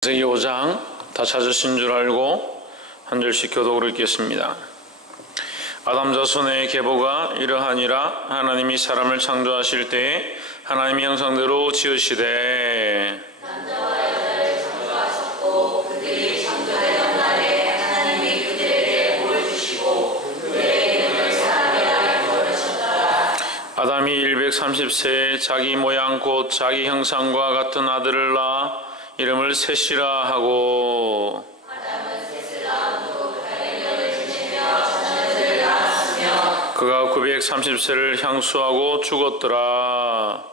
창세기 5장 다 찾으신 줄 알고 한 절씩 교독으로 읽겠습니다. 아담 자손의 계보가 이러하니라. 하나님이 사람을 창조하실 때에 하나님의 형상대로 지으시되 남자와 여자를 창조하셨고 그들이 창조되던 날에 하나님이 그들에게 복을 주시고 그들의 이름을 사람이라 부르셨더라. 아담이 130세에 자기 모양 곧 자기 형상과 같은 아들을 낳아 이름을 셋이라 하고 아담은 셋을 낳은 후 800년을 지내며 자녀들을 낳았으며 그가 930세를 향수하고 죽었더라.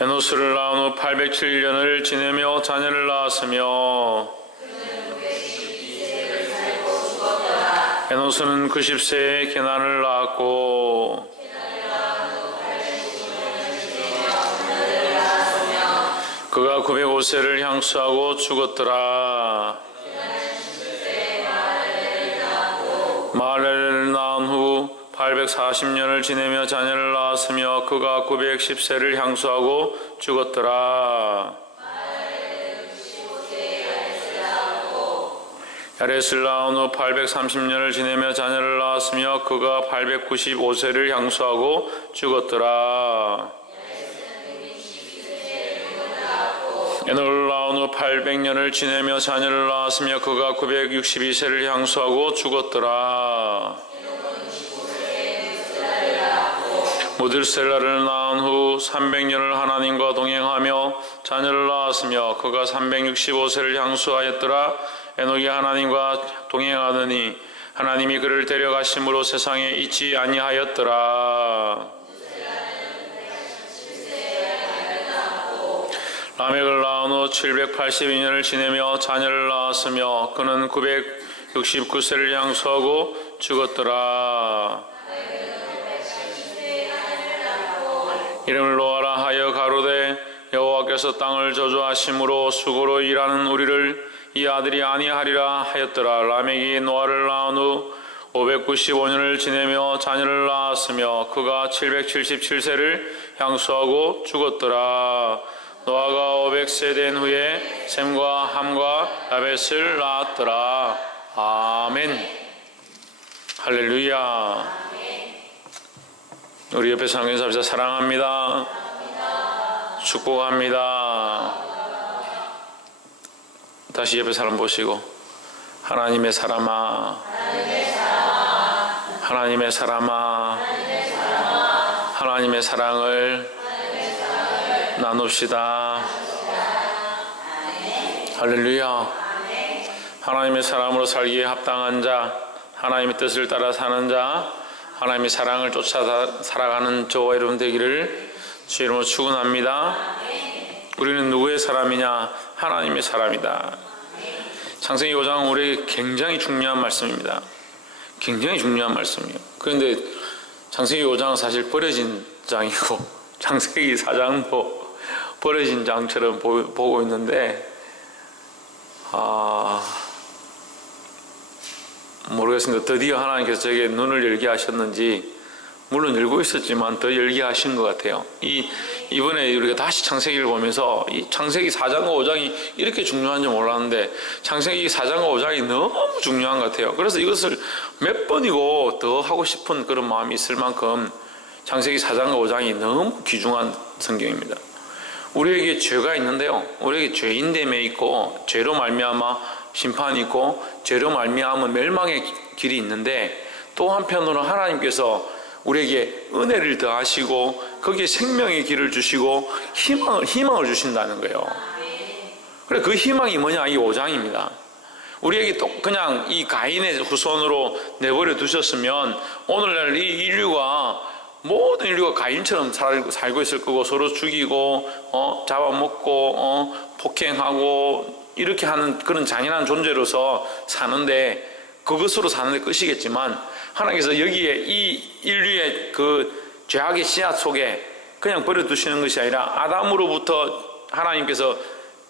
에노스를 낳은 후 807년을 지내며 자녀를 낳았으며 에노스는 90세에 게난을 낳았고 그가 905세를 향수하고 죽었더라. 마할렐을 낳은 후 840년을 지내며 자녀를 낳았으며 그가 910세를 향수하고 죽었더라. 야렛을 낳은 후 830년을 지내며 자녀를 낳았으며 그가 895세를 향수하고 죽었더라. 에노를 낳은 후 800년을 지내며 자녀를 낳았으며 그가 962세를 향수하고 죽었더라. 무들셀라를 낳은 후 300년을 하나님과 동행하며 자녀를 낳았으며 그가 365세를 향수하였더라. 에녹이 하나님과 동행하더니 하나님이 그를 데려가심으로 세상에 있지 아니하였더라. 라멕을 낳은 후 782년을 지내며 자녀를 낳았으며 그는 969세를 향수하고 죽었더라. 이름을 노아라 하여 가로되 여호와께서 땅을 저주하심으로 수고로 일하는 우리를 이 아들이 아니하리라 하였더라. 라멕이 노아를 낳은 후 595년을 지내며 자녀를 낳았으며 그가 777세를 향수하고 죽었더라. 노아가 500세 된 후에 셈과 함과 야벳을 낳았더라. 아멘. 할렐루야. 우리 옆에 사람 인사합시다. 사랑합니다. 축복합니다. 다시 옆에 사람 보시고 하나님의 사람아, 하나님의 사람아, 하나님의 사랑을 나눕시다. 할렐루야. 하나님의 사람으로 살기에 합당한 자, 하나님의 뜻을 따라 사는 자, 하나님의 사랑을 쫓아 살아가는 저와 여러분 되기를 주 이름으로 축원합니다. 우리는 누구의 사람이냐? 하나님의 사람이다. 창세기 5장은 우리에게 굉장히 중요한 말씀입니다. 굉장히 중요한 말씀이에요. 그런데 창세기 5장은 사실 버려진 장이고 창세기 4장도 버려진 장처럼 보고 있는데 모르겠습니다. 드디어 하나님께서 저에게 눈을 열게 하셨는지, 물론 열고 있었지만 더 열게 하신 것 같아요. 이번에 우리가 다시 창세기를 보면서 이 창세기 4장과 5장이 이렇게 중요한 줄 몰랐는데 창세기 4장과 5장이 너무 중요한 것 같아요. 그래서 이것을 몇 번이고 더 하고 싶은 그런 마음이 있을 만큼 창세기 4장과 5장이 너무 귀중한 성경입니다. 우리에게 죄가 있는데요, 우리에게 죄인됨에 있고 죄로 말미암아 심판이 있고 죄로 말미암아 멸망의 길이 있는데, 또 한편으로는 하나님께서 우리에게 은혜를 더하시고 거기에 생명의 길을 주시고 희망을 주신다는 거예요. 그래, 그 희망이 뭐냐? 이 5장입니다. 우리에게 또 그냥 이 가인의 후손으로 내버려 두셨으면 오늘날 이 인류가, 모든 인류가 가인처럼 살고 있을 거고, 서로 죽이고 잡아먹고 폭행하고 이렇게 하는 그런 잔인한 존재로서 사는데, 그것으로 사는 데 끝이겠지만 하나님께서 여기에 이 인류의 그 죄악의 씨앗 속에 그냥 버려두시는 것이 아니라 아담으로부터 하나님께서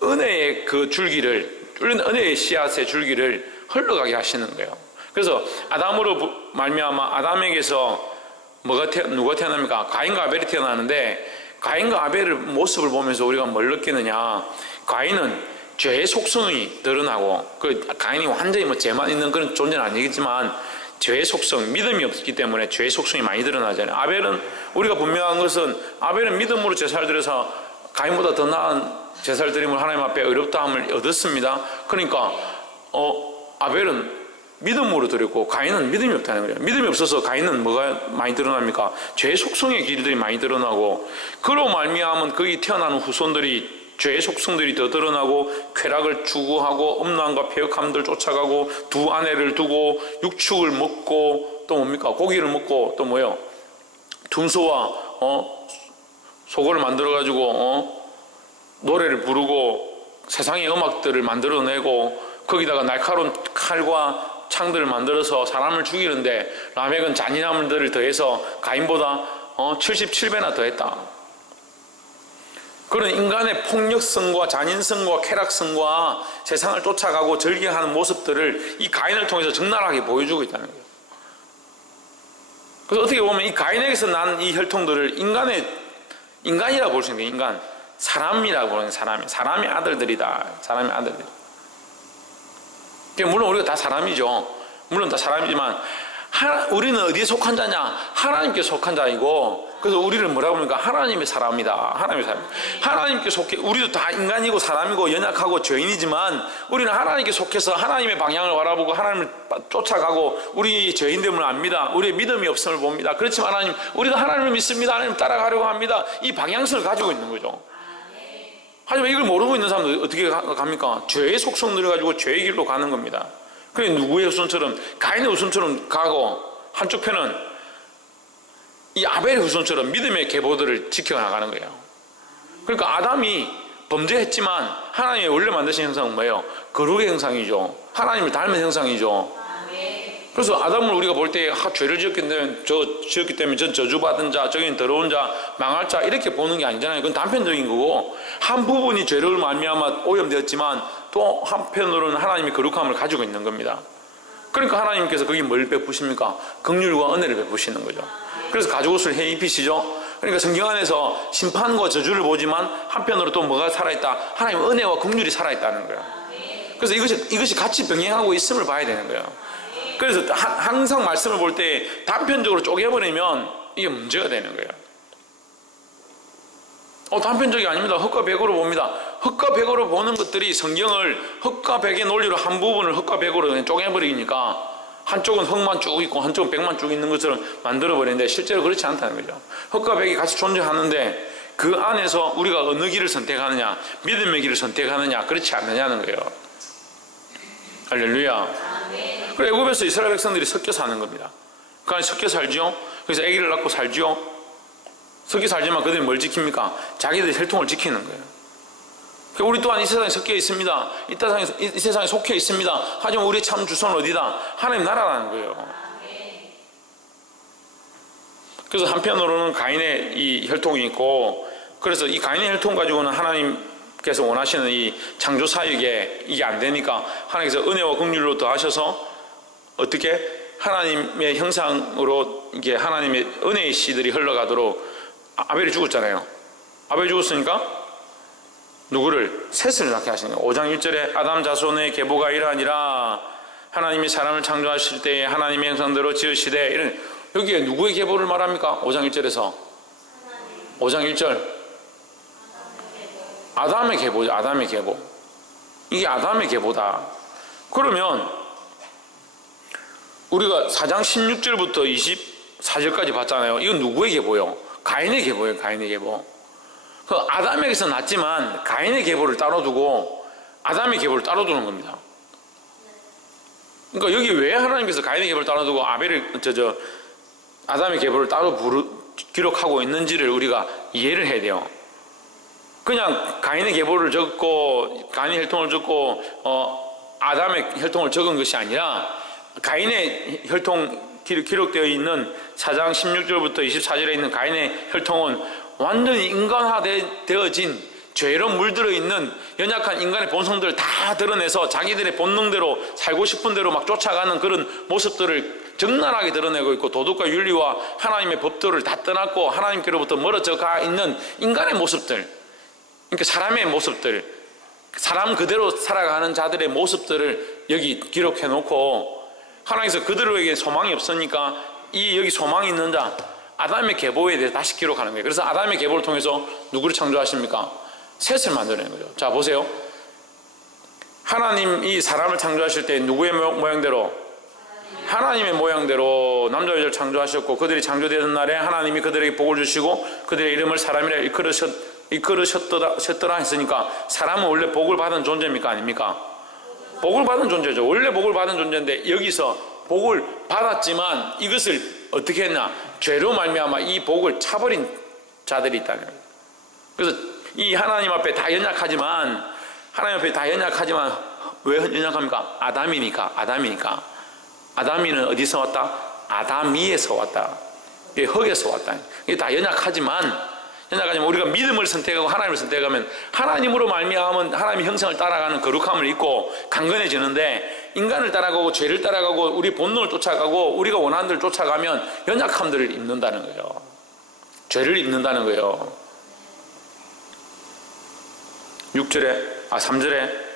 은혜의 그 줄기를, 은혜의 씨앗의 줄기를 흘러가게 하시는 거예요. 그래서 아담으로 말미암아 아담에게서 누가 태어납니까? 가인과 아벨이 태어나는데, 가인과 아벨의 모습을 보면서 우리가 뭘 느끼느냐, 가인은 죄의 속성이 드러나고, 가인이 완전히 뭐 죄만 있는 그런 존재는 아니겠지만 죄의 속성, 믿음이 없기 때문에 죄의 속성이 많이 드러나잖아요. 아벨은, 우리가 분명한 것은 아벨은 믿음으로 제사를 드려서 가인보다 더 나은 제사를 드림을 하나님 앞에 의롭다함을 얻었습니다. 그러니까 아벨은 믿음으로 드렸고 가인은 믿음이 없다는 거예요. 믿음이 없어서 가인은 뭐가 많이 드러납니까? 죄의 속성의 길들이 많이 드러나고, 그로 말미암은 거기 태어나는 후손들이 죄의 속성들이 더 드러나고 쾌락을 추구하고 음란과 폐역함들 쫓아가고 두 아내를 두고 육축을 먹고 또 뭡니까? 고기를 먹고 또 뭐예요? 둔소와 소고를 만들어 가지고 노래를 부르고 세상의 음악들을 만들어내고 거기다가 날카로운 칼과 창들을 만들어서 사람을 죽이는데 라멕은 잔인함들을 더해서 가인보다 77배나 더했다. 그런 인간의 폭력성과 잔인성과 쾌락성과 세상을 쫓아가고 즐겨하는 모습들을 이 가인을 통해서 적나라하게 보여주고 있다는 거예요. 그래서 어떻게 보면 이 가인에게서 난 이 혈통들을 인간이라고 볼 수 있는 게, 인간, 사람이라고 보는 사람의 아들들이다. 사람의 아들들. 물론 우리가 다 사람이죠. 물론 다 사람이지만 우리는 어디에 속한 자냐? 하나님께 속한 자이고, 그래서 우리를 뭐라고 합니까? 하나님의 사람이다. 하나님의 사람. 하나님께 속해, 우리도 다 인간이고 사람이고 연약하고 죄인이지만 우리는 하나님께 속해서 하나님의 방향을 바라보고 하나님을 쫓아가고 우리 죄인됨을 압니다. 우리의 믿음이 없음을 봅니다. 그렇지만 하나님, 우리도 하나님을 믿습니다. 하나님 따라가려고 합니다. 이 방향성을 가지고 있는 거죠. 하지만 이걸 모르고 있는 사람들 어떻게 갑니까? 죄의 속성들을 가지고 죄의 길로 가는 겁니다. 그래, 누구의 후손처럼, 가인의 후손처럼 가고, 한쪽 편은 이 아벨의 후손처럼 믿음의 계보들을 지켜나가는 거예요. 그러니까 아담이 범죄했지만 하나님의 원래 만드신 형상은 뭐예요? 거룩의 형상이죠. 하나님을 닮은 형상이죠. 그래서 아담을 우리가 볼 때 죄를 지었기 때문에 전 저주받은 자, 저기는 더러운 자, 망할 자, 이렇게 보는 게 아니잖아요. 그건 단편적인 거고, 한 부분이 죄를 말미암아 오염되었지만 또 한편으로는 하나님의 거룩함을 가지고 있는 겁니다. 그러니까 하나님께서 거기 뭘 베푸십니까? 긍휼과 은혜를 베푸시는 거죠. 그래서 가죽옷을 해 입히시죠. 그러니까 성경 안에서 심판과 저주를 보지만 한편으로 또 뭐가 살아있다? 하나님의 은혜와 긍휼이 살아있다는 거예요. 그래서 이것이 같이 병행하고 있음을 봐야 되는 거예요. 그래서 항상 말씀을 볼 때 단편적으로 쪼개버리면 이게 문제가 되는 거예요. 단편적이 아닙니다. 흙과 백으로 봅니다. 흙과 백으로 보는 것들이 성경을 흙과 백의 논리로 한 부분을 흙과 백으로 그냥 쪼개버리니까 한쪽은 흙만 쭉 있고 한쪽은 백만 쭉 있는 것처럼 만들어버리는데 실제로 그렇지 않다는 거죠. 흙과 백이 같이 존재하는데 그 안에서 우리가 어느 길을 선택하느냐, 믿음의 길을 선택하느냐, 그렇지 않느냐는 거예요. 할렐루야. 그래, 애굽에서 이스라엘 백성들이 섞여 사는 겁니다. 그 안에 섞여 살지요. 그래서 아기를 낳고 살지요. 섞여 살지만 그들이 뭘 지킵니까? 자기들의 혈통을 지키는 거예요. 우리 또한 이 세상에 섞여 있습니다. 이 세상에 속해 있습니다. 하지만 우리의 참 주소는 어디다? 하나님 나라라는 거예요. 그래서 한편으로는 가인의 이 혈통이 있고, 그래서 이 가인의 혈통 가지고는 하나님께서 원하시는 이 창조 사역에 이게 안 되니까 하나님께서 은혜와 긍휼로 더하셔서 어떻게 하나님의 형상으로 이게 하나님의 은혜의 씨들이 흘러가도록 아벨이 죽었잖아요. 아벨이 죽었으니까 누구를? 셋을 낳게 하시는 거예요. 5장 1절에 아담 자손의 계보가 이러하니라. 하나님이 사람을 창조하실 때에 하나님의 형상대로 지으시되, 이런, 여기에 누구의 계보를 말합니까? 5장 1절에서 5장 1절 아담의 계보죠. 아담의 계보. 이게 아담의 계보다. 그러면 우리가 4장 16절부터 24절까지 봤잖아요. 이건 누구의 계보예요? 가인의 계보예요. 가인의 계보. 그 아담에게서 났지만 가인의 계보를 따로 두고 아담의 계보를 따로 두는 겁니다. 그러니까 여기 왜 하나님께서 가인의 계보를 따로 두고 아담의 계보를 따로 기록하고 있는지를 우리가 이해를 해야 돼요. 그냥 가인의 계보를 적고 가인의 혈통을 적고 아담의 혈통을 적은 것이 아니라 가인의 혈통 기록되어 있는 4장 16절부터 24절에 있는 가인의 혈통은 완전히 인간화되어진 죄로 물들어 있는 연약한 인간의 본성들을 다 드러내서 자기들의 본능대로 살고 싶은 대로 막 쫓아가는 그런 모습들을 적나라하게 드러내고 있고 도덕과 윤리와 하나님의 법도를 다 떠났고 하나님께로부터 멀어져 가 있는 인간의 모습들, 그러니까 사람의 모습들, 사람 그대로 살아가는 자들의 모습들을 여기 기록해 놓고 하나님께서 그들에게 소망이 없으니까 이 여기 소망이 있는 자 아담의 계보에 대해서 다시 기록하는 거예요. 그래서 아담의 계보를 통해서 누구를 창조하십니까? 셋을 만들어낸 거죠. 자 보세요. 하나님이 사람을 창조하실 때 누구의 모양대로? 하나님의 모양대로 남자 여자를 창조하셨고 그들이 창조되는 날에 하나님이 그들에게 복을 주시고 그들의 이름을 사람이라 이끌으셨더라 했으니까 사람은 원래 복을 받은 존재입니까? 아닙니까? 복을 받은 존재죠. 원래 복을 받은 존재인데 여기서 복을 받았지만 이것을 어떻게 했나? 죄로 말미암아 이 복을 차버린 자들이 있다는 거예요. 그래서 이 하나님 앞에 다 연약하지만 왜 연약합니까? 아담이니까 아담이는 어디서 왔다? 아담이에서 왔다. 흙에서 왔다. 이게 다 연약하지만 우리가 믿음을 선택하고 하나님을 선택하면 하나님으로 말미암은 하나님의 형상을 따라가는 거룩함을 입고 강건해지는데 인간을 따라가고 죄를 따라가고 우리 본능을 쫓아가고 우리가 원하는 대로 쫓아가면 연약함들을 입는다는 거예요. 죄를 입는다는 거예요. 3절에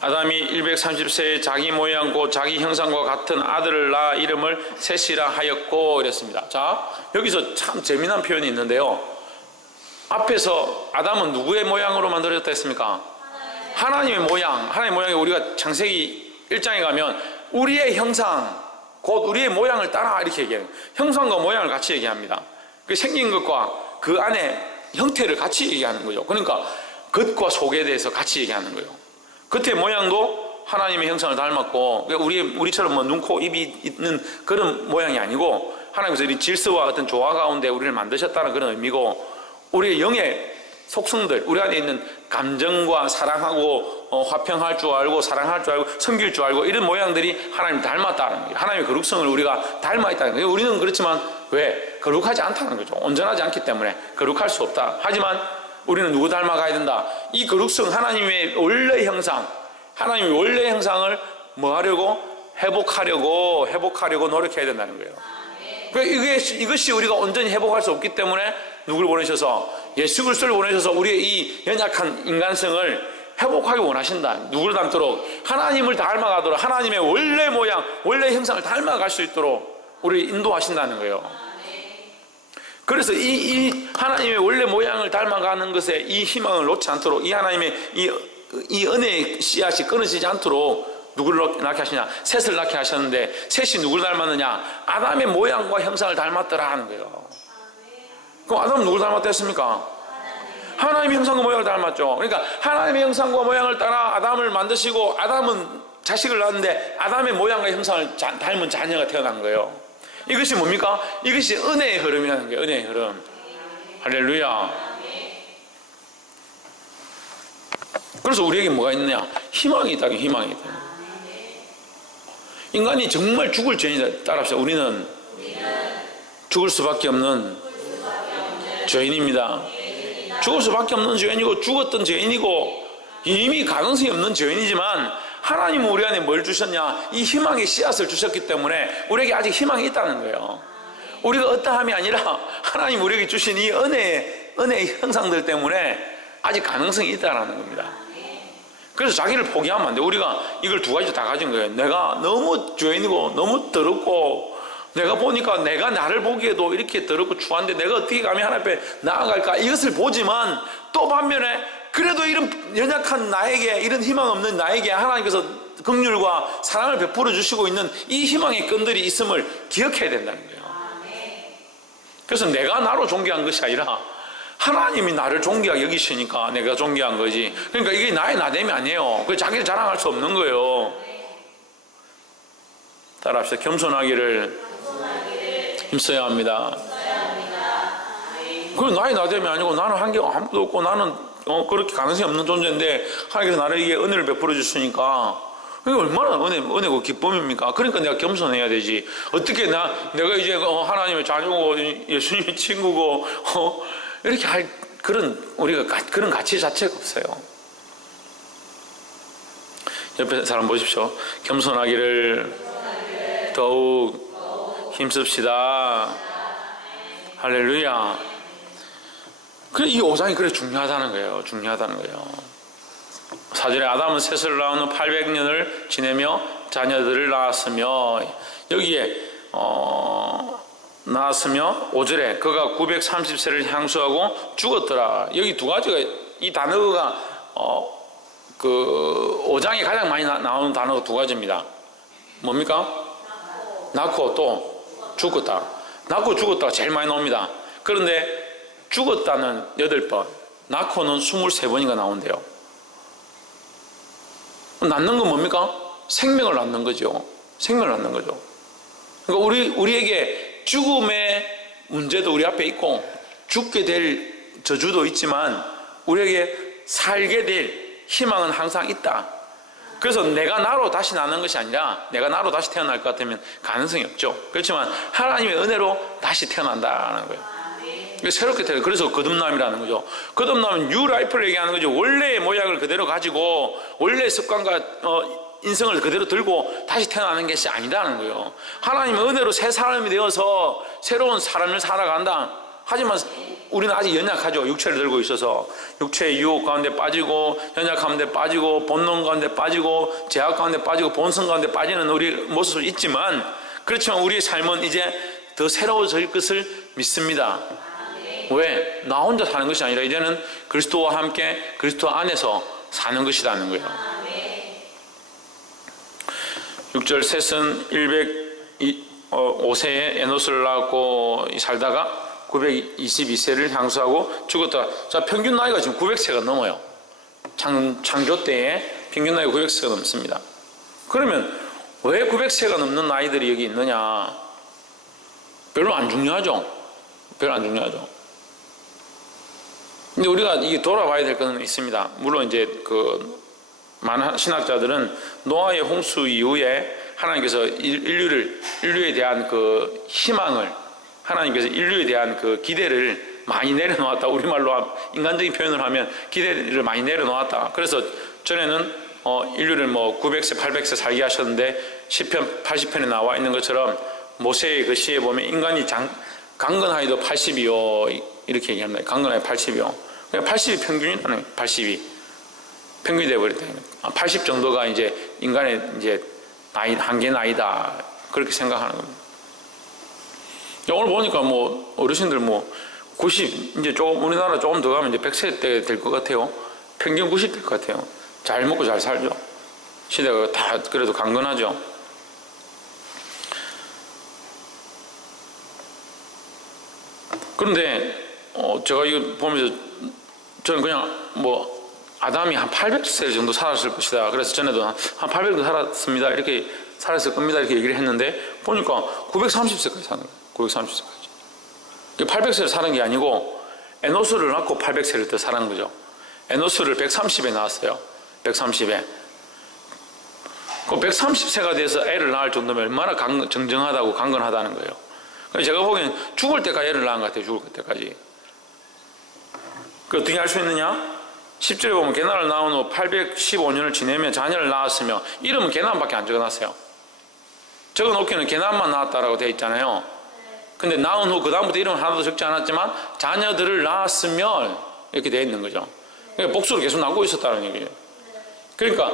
아담이 130세에 자기 모양 곧 자기 형상과 같은 아들을 낳아 이름을 셋이라 하였고 이랬습니다. 자 여기서 참 재미난 표현이 있는데요. 앞에서 아담은 누구의 모양으로 만들어졌다 했습니까? 하나님의 모양. 하나님의 모양이 우리가 창세기 1장에 가면 우리의 형상 곧 우리의 모양을 따라 이렇게 얘기해요. 형상과 모양을 같이 얘기합니다. 그 생긴 것과 그 안에 형태를 같이 얘기하는 거죠. 그러니까 겉과 속에 대해서 같이 얘기하는 거예요. 겉의 모양도 하나님의 형상을 닮았고 우리처럼 뭐 눈, 코, 입이 있는 그런 모양이 아니고 하나님께서 이 질서와 같은 조화 가운데 우리를 만드셨다는 그런 의미고 우리의 영의 속성들, 우리 안에 있는 감정과 사랑하고 화평할 줄 알고 사랑할 줄 알고 섬길 줄 알고 이런 모양들이 하나님을 닮았다는 거예요. 하나님의 거룩성을 우리가 닮아 있다는 거예요. 우리는 그렇지만 왜? 거룩하지 않다는 거죠. 온전하지 않기 때문에 거룩할 수 없다. 하지만 우리는 누구 닮아가야 된다? 이 거룩성 하나님의 원래 형상, 하나님의 원래 형상을 뭐 하려고? 회복하려고 노력해야 된다는 거예요. 이것이 우리가 온전히 회복할 수 없기 때문에 누구를 보내셔서 예수 그리스도를 보내셔서 우리의 이 연약한 인간성을 회복하기 원하신다. 누구를 닮도록? 하나님을 닮아가도록 하나님의 원래 모양, 원래 형상을 닮아갈 수 있도록 우리를 인도하신다는 거예요. 그래서 이 하나님의 원래 모양을 닮아가는 것에 이 희망을 놓지 않도록 이 하나님의 이 은혜의 씨앗이 끊어지지 않도록 누구를 낳게 하시냐? 셋을 낳게 하셨는데 셋이 누구를 닮았느냐? 아담의 모양과 형상을 닮았더라 하는 거예요. 그럼 아담은 누구를 닮았다 했습니까? 하나님의 형상과 모양을 닮았죠. 그러니까 하나님의 형상과 모양을 따라 아담을 만드시고 아담은 자식을 낳았는데 아담의 모양과 형상을 닮은 자녀가 태어난 거예요. 이것이 뭡니까? 이것이 은혜의 흐름이라는 거예요. 은혜의 흐름. 할렐루야. 그래서 우리에게 뭐가 있느냐? 희망이 있다. 희망이 있다. 인간이 정말 죽을 죄인이다. 따라합시다. 우리는 죽을 수밖에 없는 죄인입니다. 죽을 수밖에 없는 죄인이고 죽었던 죄인이고 이미 가능성이 없는 죄인이지만 하나님은 우리 안에 뭘 주셨냐? 이 희망의 씨앗을 주셨기 때문에 우리에게 아직 희망이 있다는 거예요. 우리가 어떠함이 아니라 하나님 우리에게 주신 이 은혜의 형상들 때문에 아직 가능성이 있다는 겁니다. 그래서 자기를 포기하면 안 돼. 우리가 이걸 두 가지 다 가진 거예요. 내가 너무 죄인이고 너무 더럽고 내가 보니까 내가 나를 보기에도 이렇게 더럽고 추한데 내가 어떻게 감히 하나님 앞에 나아갈까? 이것을 보지만 또 반면에 그래도 이런 연약한 나에게 이런 희망 없는 나에게 하나님께서 긍휼과 사랑을 베풀어 주시고 있는 이 희망의 끈들이 있음을 기억해야 된다는 거예요. 그래서 내가 나로 존귀한 것이 아니라 하나님이 나를 존귀하게 여기시니까 내가 존귀한 거지. 그러니까 이게 나의 나됨이 아니에요. 그 자기를 자랑할 수 없는 거예요. 따라합시다. 겸손하기를 힘써야 합니다. 그건 나의 나됨이 아니고 나는 한계가 아무것도 없고 나는 그렇게 가능성이 없는 존재인데 하나님께서 나에게 은혜를 베풀어 주시니까 이게 얼마나 은혜고 기쁨입니까? 그러니까 내가 겸손해야 되지. 어떻게 내가 이제 하나님의 자녀고 예수님의 친구고 이렇게 할 우리가 그런 가치 자체가 없어요. 옆에 사람 보십시오. 겸손하기를 더욱 힘씁시다. 할렐루야. 그래, 이 5장이 그래 중요하다는 거예요. 중요하다는 거예요. 4절에 아담은 셋을 낳은 후 800년을 지내며 자녀들을 낳았으며, 여기에 낳았으며 5절에 그가 930세를 향수하고 죽었더라. 여기 두 가지가, 이 단어가 그 5장에 가장 많이 나오는 단어가 두 가지입니다. 뭡니까? 낳고 또 죽었다. 낳고 죽었다가 제일 많이 나옵니다. 그런데 죽었다는 8번, 낳고는 23번인가 나온대요. 낳는 건 뭡니까? 생명을 낳는 거죠. 생명을 낳는 거죠. 그러니까 우리에게 죽음의 문제도 우리 앞에 있고, 죽게 될 저주도 있지만, 우리에게 살게 될 희망은 항상 있다. 그래서 내가 나로 다시 나는 것이 아니라, 내가 나로 다시 태어날 것 같으면 가능성이 없죠. 그렇지만 하나님의 은혜로 다시 태어난다는 거예요. 새롭게 태어나. 그래서 거듭남이라는 거죠. 거듭남은 뉴 라이프를 얘기하는 거죠. 원래의 모양을 그대로 가지고 원래의 습관과 인성을 그대로 들고 다시 태어나는 것이 아니라는 거예요. 하나님의 은혜로 새 사람이 되어서 새로운 삶을 살아간다. 하지만 우리는 아직 연약하죠. 육체를 들고 있어서 육체의 유혹 가운데 빠지고, 연약 가운데 빠지고, 본능 가운데 빠지고, 제약 가운데 빠지고, 본성 가운데 빠지는 우리 모습이 있지만, 그렇지만 우리의 삶은 이제 더 새로워질 것을 믿습니다. 왜? 나 혼자 사는 것이 아니라 이제는 그리스도와 함께 그리스도 안에서 사는 것이라는 거예요. 6절 셋은 105세에 에노스를 낳고 살다가 922세를 향수하고 죽었다. 자, 평균 나이가 지금 900세가 넘어요. 창조 때에 평균 나이가 900세가 넘습니다. 그러면 왜 900세가 넘는 나이들이 여기 있느냐? 별로 안 중요하죠. 별로 안 중요하죠. 근데 우리가 이게 돌아봐야 될 것은 있습니다. 물론 이제 많은 신학자들은 노아의 홍수 이후에 하나님께서 인류에 대한 그 희망을, 하나님께서 인류에 대한 그 기대를 많이 내려놓았다. 우리말로 인간적인 표현을 하면 기대를 많이 내려놓았다. 그래서 전에는 인류를 900세, 800세 살게 하셨는데 시편 80편에 나와 있는 것처럼 모세의 그 시에 보면 인간이 강건하여도 80이요 이렇게 얘기합니다. 강건하여 80이요. 그러니까 80이 평균이라는 80이 평균이 되어버렸다. 80 정도가 이제 인간의 이제 나이, 한계 나이다. 그렇게 생각하는 겁니다. 오늘 보니까 어르신들 90, 이제 우리나라 조금 더 가면 이제 100세 때 될 것 같아요. 평균 90 될 것 같아요. 잘 먹고 잘 살죠. 시대가 다 그래도 강건하죠. 그런데 제가 이거 보면서 저는 그냥 아담이 한 800세 정도 살았을 것이다. 그래서 전에도 한 800도 살았습니다. 이렇게 살았을 겁니다. 이렇게 얘기를 했는데 보니까 930세까지 사는 거예요. 930세까지. 800세를 사는 게 아니고 에노스를 낳고 800세를 더 사는 거죠. 에노스를 130에 낳았어요. 130에. 그 130세가 돼서 애를 낳을 정도면 얼마나 정정하다고 강건하다는 거예요. 제가 보기엔 죽을 때까지 애를 낳은 것 같아요. 죽을 때까지. 그 어떻게 알 수 있느냐? 10절에 보면 게나를 낳은 후 815년을 지내며 자녀를 낳았으며, 이름은 게남밖에 안 적어놨어요. 적어놓기는 게남만 낳았다라고 되어 있잖아요. 근데 낳은 후 그 다음부터 이름은 하나도 적지 않았지만 자녀들을 낳았으면 이렇게 되어 있는 거죠. 그러니까 복수로 계속 낳고 있었다는 얘기예요. 그러니까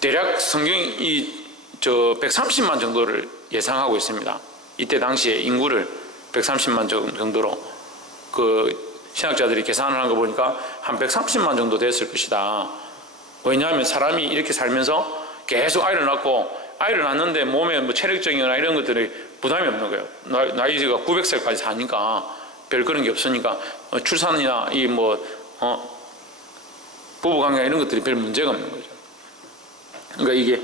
대략 성경이 130만 정도를 예상하고 있습니다. 이때 당시에 인구를 130만 정도로 신학자들이 계산을 한 거 보니까 한 130만 정도 됐을 것이다. 왜냐하면 사람이 이렇게 살면서 계속 아이를 낳는데 몸에 체력적이나 이런 것들이 부담이 없는 거예요. 나이가 900세까지 사니까 별 그런 게 없으니까 출산이나 부부관계 이런 것들이 별 문제가 없는 거죠. 그러니까 이게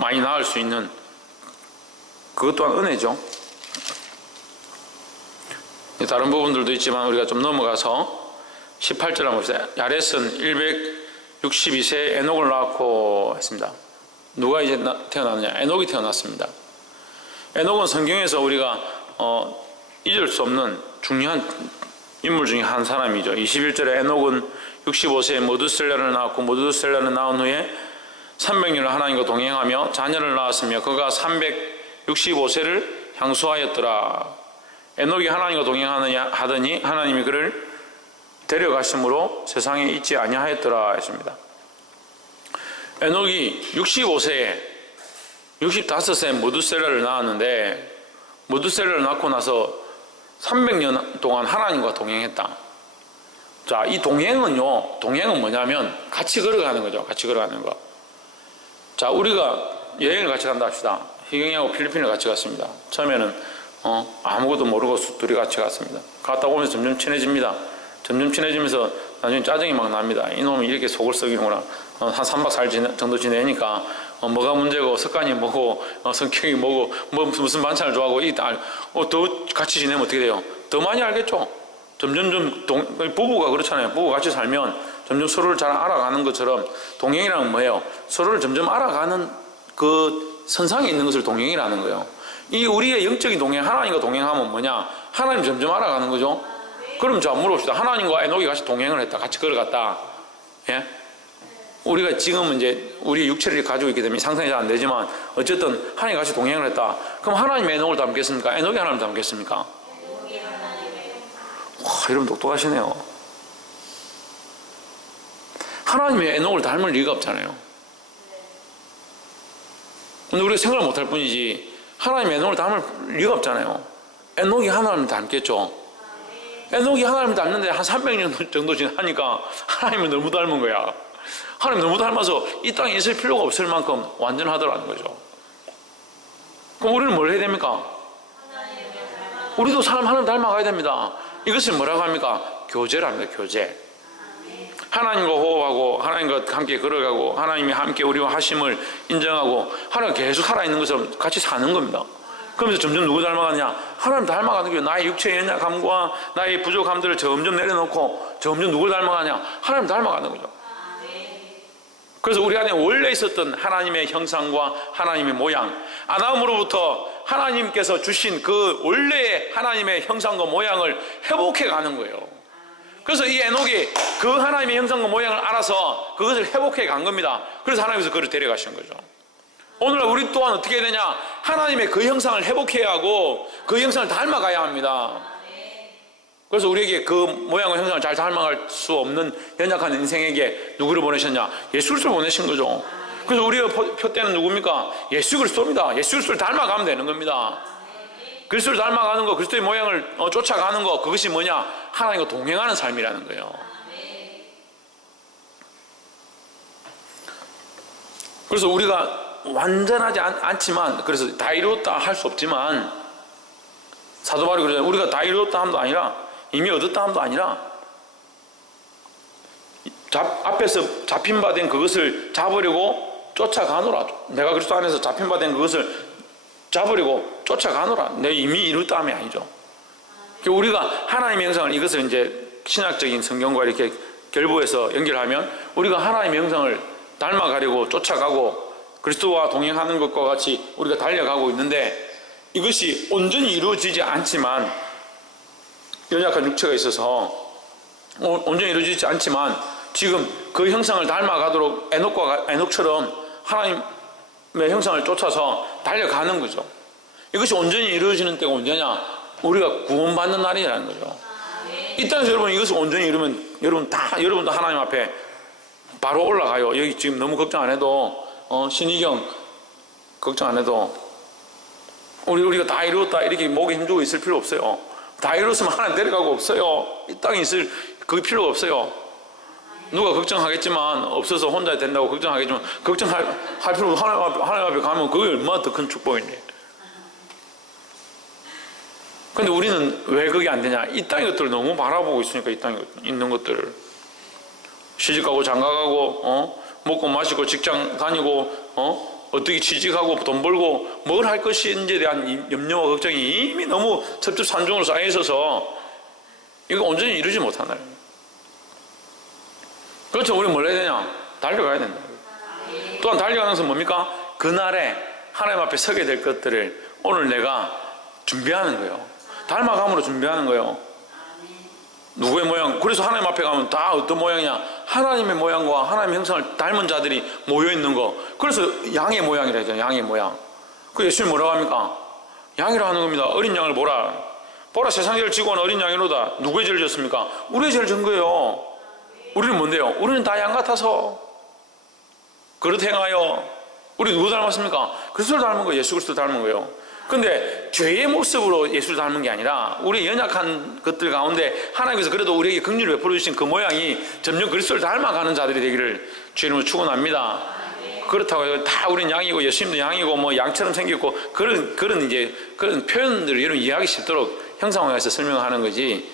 많이 낳을 수 있는 그것 또한 은혜죠. 다른 부분들도 있지만 우리가 좀 넘어가서 18절 한번 봅시다. 야렛은 162세에 에녹을 낳고 했습니다. 누가 이제 태어났느냐? 에녹이 태어났습니다. 에녹은 성경에서 우리가 잊을 수 없는 중요한 인물 중에 한 사람이죠. 21절에 에녹은 65세에 모두셀라를 낳았고 모두셀라를 낳은 후에 300년을 하나님과 동행하며 자녀를 낳았으며 그가 365세를 향수하였더라. 에녹이 하나님과 동행하더니 하나님이 그를 데려가심으로 세상에 있지 아니하였더라 했습니다. 에녹이 65세에 65세에 모두셀라를 낳았는데 모두셀라를 낳고 나서 300년 동안 하나님과 동행했다. 자, 이 동행은 뭐냐면 같이 걸어가는 거죠. 같이 걸어가는 거. 자, 우리가 여행을 같이 간다 합시다. 희경이하고 필리핀을 같이 갔습니다. 처음에는 아무것도 모르고 둘이 같이 갔습니다. 갔다 오면서 점점 친해집니다. 점점 친해지면서 나중에 짜증이 막 납니다. 이놈이 이렇게 속을 썩이는구나. 한 3박 4일 정도 지내니까 뭐가 문제고 습관이 뭐고 성격이 뭐고 무슨 반찬을 좋아하고 더 같이 지내면 어떻게 돼요? 더 많이 알겠죠? 점점 부부가 그렇잖아요. 부부가 같이 살면 점점 서로를 잘 알아가는 것처럼 동행이라는 뭐예요? 서로를 점점 알아가는 그 선상에 있는 것을 동행이라는 거예요. 이 우리의 영적인 동행, 하나님과 동행하면 뭐냐? 하나님 점점 알아가는 거죠. 그럼 자, 물어봅시다. 하나님과 에녹이 같이 동행을 했다. 같이 걸어갔다. 예? 우리가 지금은 이제 우리의 육체를 가지고 있기 때문에 상상이 잘 안 되지만 어쨌든 하나님과 같이 동행을 했다. 그럼 하나님의 에녹을 닮겠습니까? 에녹이 하나님을 닮겠습니까? 와, 여러분 똑똑하시네요. 하나님의 에녹을 닮을 리가 없잖아요. 근데 우리가 생각을 못할 뿐이지 하나님의 에녹을 닮을 리가 없잖아요. 에녹이 하나님을 닮겠죠. 에녹이 하나님을 닮는데 한 300년 정도 지나니까 하나님을 너무 닮은 거야. 하나님 너무 닮아서 이 땅에 있을 필요가 없을 만큼 완전하더라는 거죠. 그럼 우리는 뭘 해야 됩니까? 우리도 사람 하나님 닮아가야 됩니다. 이것을 뭐라고 합니까? 교제랍니다. 교제. 하나님과 호흡하고 하나님과 함께 걸어가고 하나님이 함께 우리와 하심을 인정하고 하나님과 계속 살아있는 것처럼 같이 사는 겁니다. 그러면서 점점 누구 닮아가느냐? 하나님 닮아가는 게 나의 육체의 연약함과 나의 부족함들을 점점 내려놓고 점점 누굴 닮아가냐? 하나님 닮아가는 거죠. 그래서 우리 안에 원래 있었던 하나님의 형상과 하나님의 모양, 아담으로부터 하나님께서 주신 그 원래의 하나님의 형상과 모양을 회복해 가는 거예요. 그래서 이 에녹이 그 하나님의 형상과 모양을 알아서 그것을 회복해 간 겁니다. 그래서 하나님께서 그를 데려가신 거죠. 오늘날 우리 또한 어떻게 해야 되냐? 하나님의 그 형상을 회복해야 하고 그 형상을 닮아가야 합니다. 그래서 우리에게 그 모양과 형상을 잘 닮아갈 수 없는 연약한 인생에게 누구를 보내셨냐? 예수 그리스도를 보내신 거죠. 그래서 우리의 표대는 누굽니까? 예수 그리스도입니다. 예수 그리스도를 닮아가면 되는 겁니다. 그리스도를 닮아가는 거, 그리스도의 모양을 쫓아가는 거, 그것이 뭐냐? 하나님과 동행하는 삶이라는 거예요. 그래서 우리가 완전하지 않지만, 그래서 다 이루었다 할 수 없지만, 사도 바울이 그러잖아요. 우리가 다 이루었다 함도 아니라 이미 얻었다 함도 아니라 앞에서 잡힌 바 된 그것을 잡으려고 쫓아가노라. 내가 그리스도 안에서 잡힌 바 된 그것을 잡으려고 쫓아가노라. 내 이미 이뤘다 함이 아니죠. 우리가 하나님의 형상을, 이것을 이제 신학적인 성경과 이렇게 결부해서 연결하면 우리가 하나님의 형상을 닮아가려고 쫓아가고 그리스도와 동행하는 것과 같이 우리가 달려가고 있는데, 이것이 온전히 이루어지지 않지만, 연약한 육체가 있어서 온전히 이루어지지 않지만 지금 그 형상을 닮아가도록 에녹처럼 하나님의 형상을 쫓아서 달려가는 거죠. 이것이 온전히 이루어지는 때가 언제냐? 우리가 구원받는 날이라는 거죠. 이 땅에서 여러분 이것을 온전히 이루면 여러분도 하나님 앞에 바로 올라가요. 여기 지금 너무 걱정 안 해도 신희경 걱정 안 해도 우리가 다 이루었다 이렇게 목에 힘주고 있을 필요 없어요. 다 이뤘으면 하나님 데려가고 없어요. 이 땅에 있을 그게 필요가 없어요. 누가 걱정하겠지만, 없어서 혼자 된다고 걱정하겠지만, 걱정할 필요 없고 하나님 앞에 가면 그게 얼마나 더 큰 축복인데. 근데 우리는 왜 그게 안 되냐? 이 땅의 것들을 너무 바라보고 있으니까, 이 땅에 있는 것들을. 시집가고 장가가고 먹고 마시고 직장 다니고 어떻게 취직하고 돈 벌고 뭘 할 것인지에 대한 염려와 걱정이 이미 너무 첩첩산중으로 쌓여 있어서 이거 온전히 이루지 못한다. 그렇죠. 우리는 뭘 해야 되냐? 달려가야 된다. 또한 달려가는 것은 뭡니까? 그날에 하나님 앞에 서게 될 것들을 오늘 내가 준비하는 거예요. 닮아감으로 준비하는 거예요. 누구의 모양? 그래서 하나님 앞에 가면 다 어떤 모양이냐? 하나님의 모양과 하나님의 형상을 닮은 자들이 모여있는 거. 그래서 양의 모양이라 하죠. 양의 모양. 그 예수님 뭐라고 합니까? 양이라 하는 겁니다. 어린 양을 보라. 보라, 세상 죄를 지고 온 어린 양이로다. 누구의 죄를 졌습니까? 우리의 죄를 진 거예요. 우리는 뭔데요? 우리는 다 양 같아서 그릇 행하여. 우리 누구 닮았습니까? 그리스도를 닮은 거예요. 예수 그리스도 닮은 거예요. 근데 죄의 모습으로 예수를 닮은 게 아니라 우리 연약한 것들 가운데 하나님께서 그래도 우리에게 긍휼을 베풀어 주신 그 모양이 점점 그리스도를 닮아가는 자들이 되기를 주의 이름으로 축원합니다. 그렇다고 해서 다 우린 양이고 예수님도 양이고 뭐 양처럼 생겼고 그런 표현들을 여러분 이해하기 쉽도록 형상화해서 설명하는 거지.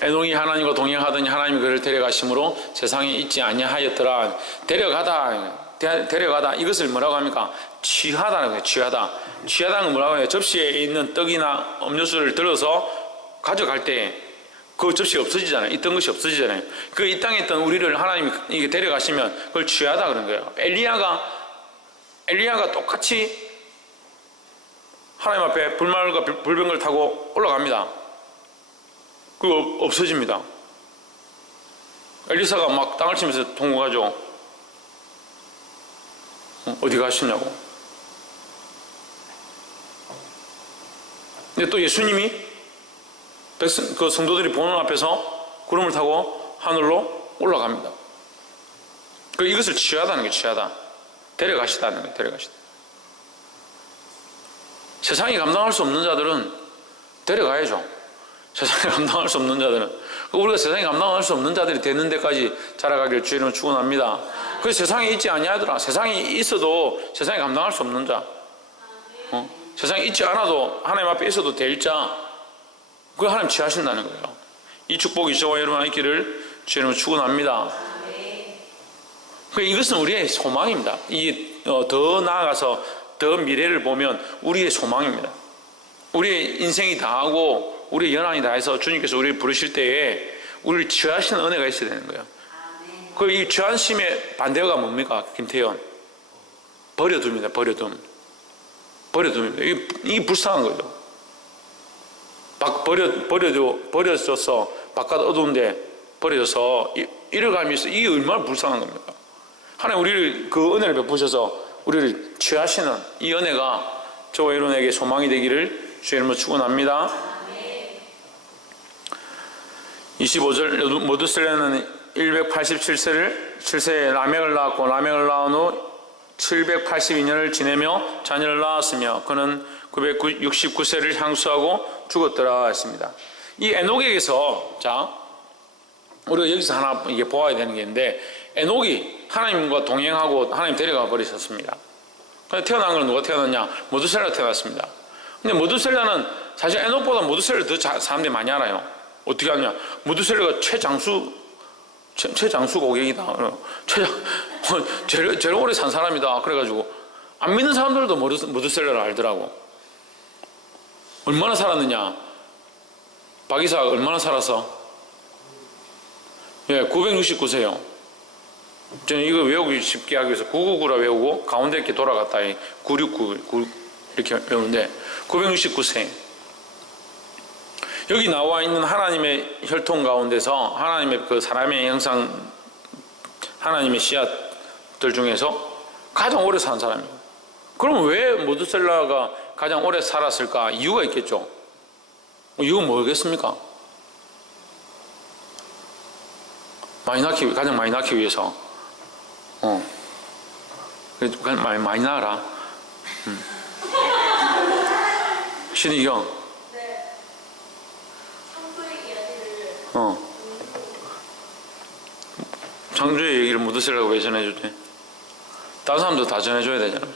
에녹이 하나님과 동행하더니 하나님이 그를 데려가심으로 세상에 있지 아니하였더라. 데려가다 이것을 뭐라고 합니까? 취하다는 거예요. 취하다는 건 뭐라고 해요? 접시에 있는 떡이나 음료수를 들어서 가져갈 때 그 접시가 없어지잖아요. 있던 것이 없어지잖아요. 그 이 땅에 있던 우리를 하나님이 이게 데려가시면 그걸 취하다 그런 거예요. 엘리야가 똑같이 하나님 앞에 불말과 불병을 타고 올라갑니다. 그거 없어집니다. 엘리사가 막 땅을 치면서 통곡하죠. 어디 가시냐고. 근데 또 예수님이 그 성도들이 보는 앞에서 구름을 타고 하늘로 올라갑니다. 이것을 취하다는 게 취하다. 데려가시다는 거예요. 데려가시다. 세상이 감당할 수 없는 자들은 데려가야죠. 세상이 감당할 수 없는 자들은. 우리가 세상이 감당할 수 없는 자들이 되는 데까지 자라가길 주의 이름으로 축원합니다. 그 세상에 있지 아니하더라. 세상에 있어도 세상이 감당할 수 없는 자. 세상에 있지 않아도 하나님 앞에 있어도 될 자. 그걸 하나님 취하신다는 거예요. 이 축복이 저와 여러분 있기를 주의 이름으로 축원합니다. 이것은 우리의 소망입니다. 더 나아가서 더 미래를 보면 우리의 소망입니다. 우리의 인생이 다하고 우리의 연한이 다해서 주님께서 우리를 부르실 때에 우리를 취하시는 은혜가 있어야 되는 거예요. 이 취하심의 반대가 뭡니까? 김태현. 버려둡니다. 버려둠. 버려둡니다. 이게 불쌍한 거죠. 버려져서 바깥 어두운데 버려져서 잃어가면서 이게 얼마나 불쌍한 겁니까? 하나님 우리를 그 은혜를 베푸셔서 우리를 취하시는 이 은혜가 저와 여러분에게 소망이 되기를 주의 이름으로 축원합니다. 25절 모두셀라는 7세에 라멕을 낳았고 라멕을 낳은 후 782년을 지내며 자녀를 낳았으며 그는 969세를 향수하고 죽었더라 했습니다. 이 에녹에게서 우리가 여기서 하나 이게 보아야 되는 게 있는데 에녹이 하나님과 동행하고 하나님 데려가 버리셨습니다. 태어난 건 누가 태어났냐? 모두셀라가 태어났습니다. 근데 모두셀라는 사실 에녹보다 모두셀라를 더 사람들이 많이 알아요. 어떻게 하냐? 모두셀라가 최장수 고객이다. 제일 오래 산 사람이다. 그래가지고 안 믿는 사람들도 모두셀라를 알더라고. 얼마나 살았느냐? 박이사가 얼마나 살았어? 969세요. 저는 이거 외우기 쉽게 하기 위해서 999라 외우고 가운데 이렇게 돌아갔다 969 이렇게 외우는데 969세. 여기 나와 있는 하나님의 혈통 가운데서 하나님의 그 사람의 형상, 하나님의 씨앗들 중에서 가장 오래 산 사람이에요. 그럼 왜 모두셀라가 가장 오래 살았을까? 이유가 있겠죠. 이유가 뭐겠습니까? 가장 많이 낳기 위해서. 많이 낳아라. 신희경. 네. 창조의 이야기를. 창조의 얘기를 모두셀라가 왜 전해주지? 다른 사람도 다 전해줘야 되잖아.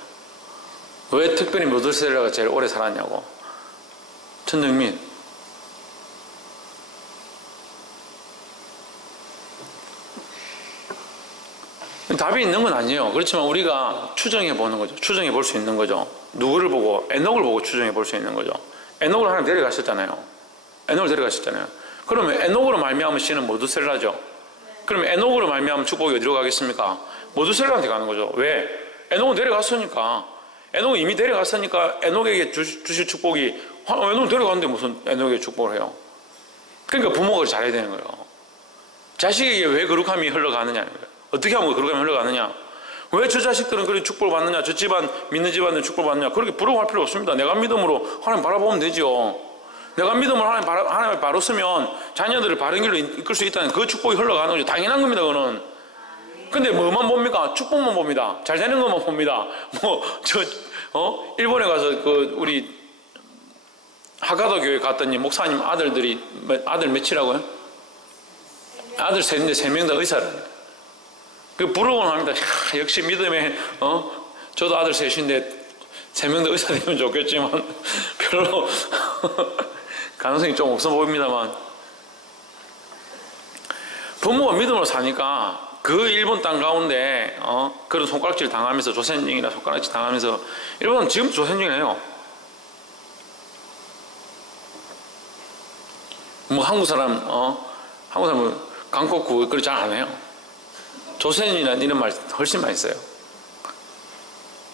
왜 특별히 모두셀라가 제일 오래 살았냐고. 천정민. 답이 있는 건 아니에요. 그렇지만 우리가 추정해 보는 거죠. 추정해 볼 수 있는 거죠. 누구를 보고? 에녹을 보고 추정해 볼 수 있는 거죠. 에녹을 하나님 데려가셨잖아요. 그러면 에녹으로 말미암은 씨는 모두셀라죠. 그러면 에녹으로 말미암은 축복이 어디로 가겠습니까? 모두셀라한테 가는 거죠. 왜? 에녹은 데려갔으니까. 에녹은 이미 데려갔으니까 에녹에게 주실 축복이 에녹 데려갔는데 무슨 에녹의 축복을 해요? 그러니까 부모가 잘해야 되는 거예요. 자식에게 왜 거룩함이 흘러가느냐는 거예요. 어떻게 하면 거룩함이 흘러가느냐? 왜 저 자식들은 그렇게 축복을 받느냐? 저 집안, 믿는 집안은 축복을 받느냐? 그렇게 부러워할 필요 없습니다. 내가 믿음으로 하나님 바라보면 되죠. 내가 믿음으로 하나님을 바로 쓰면 자녀들을 바른 길로 이끌 수 있다는 그 축복이 흘러가는 거죠. 당연한 겁니다, 그거는. 근데 뭐만 봅니까? 축복만 봅니다. 잘 되는 것만 봅니다. 일본에 가서 우리 하가도 교회 갔더니 목사님 아들들이, 아들 몇이라고요? 아들 셋인데 3명 다 의사라니까. 그 부러워는 합니다. 역시 믿음에, 저도 아들 셋인데 3명 다 의사 되면 좋겠지만, 별로, 가능성이 좀 없어 보입니다만. 부모가 믿음으로 사니까, 그 일본 땅 가운데, 그런 손가락질 당하면서, 조선인이나 손가락질 당하면서, 일본은 지금 조선인이에요. 뭐 한국 사람은 강국구 그렇게 잘 안 해요. 조선인이라는 이런 말 훨씬 많이 써요.